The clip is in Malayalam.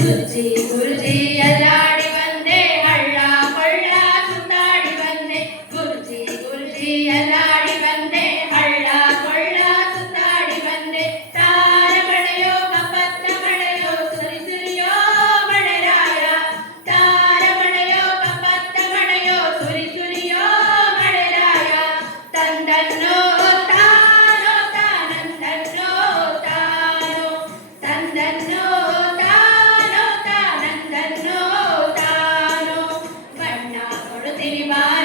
ഗുരുജി ഗുരുജി അല്ലാടി cinema.